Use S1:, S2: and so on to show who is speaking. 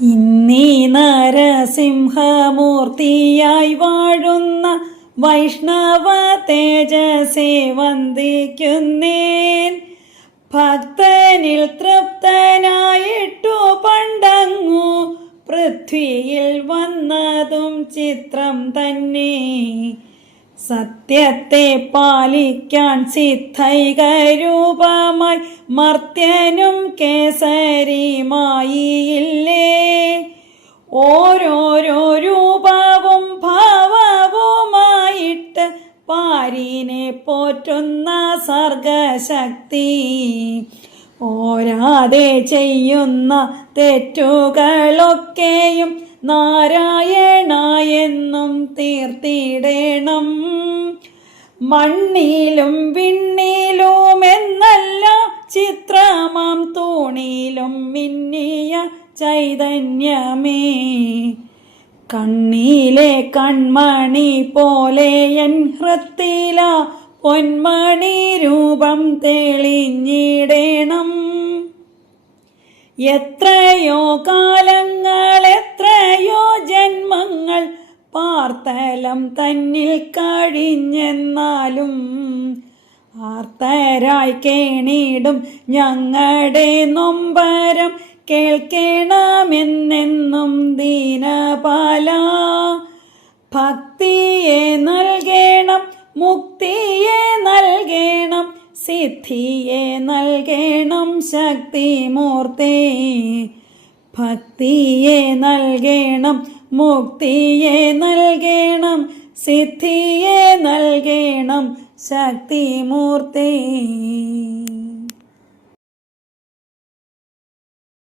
S1: ഇന്നീ നരസിംഹമൂർത്തിയായി വാഴുന്ന വൈഷ്ണവ തേജസേ വന്ദിക്കുന്നേൻ. ഭക്തനിൽ തൃപ്തനായിട്ടു പണ്ടങ്ങു പൃഥ്വിയിൽ വന്നതും ചിത്രം തന്നെ. സത്യത്തെ പാലിക്കാൻ സിദ്ധൈകരൂപമായി മർത്യനും കേസരിമായില്ലേ ഓരോരോ രൂപവും ഭാവവുമായിട്ട് പാരിനെ പോറ്റുന്ന സർഗശക്തി. ഓരാതെ ചെയ്യുന്ന തെറ്റുകളൊക്കെയും നാരായണ എന്നും തീർത്തിടേണം. മണ്ണിലും വിണ്ണിലും എന്നല്ല മിന്നിയ ചൈതന്യമേ കണ്ണിലെ കൺമണി പോലെ എൻ ഹൃത്തില പൊന്മണി രൂപം തെളിഞ്ഞിടേണം. എത്രയോ കാലങ്ങൾ എത്രയോ ജന്മങ്ങൾ പാർത്തലം തന്നിൽ കഴിഞ്ഞെന്നാലും ആർത്തരായി കേണിടും ഞങ്ങളുടെ നൊമ്പരം കേൾക്കണമെന്നെന്നും ദീനപാല. ഭക്തിയെ നൽകണം മുക്തിയെ നൽകണം സിദ്ധിയെ നൽകണം ശക്തിമൂർത്തി. ഭക്തിയെ നൽകണം മുക്തിയെ നൽകണം സിദ്ധിയെ നൽകണം ശക്തിമൂർത്തേ.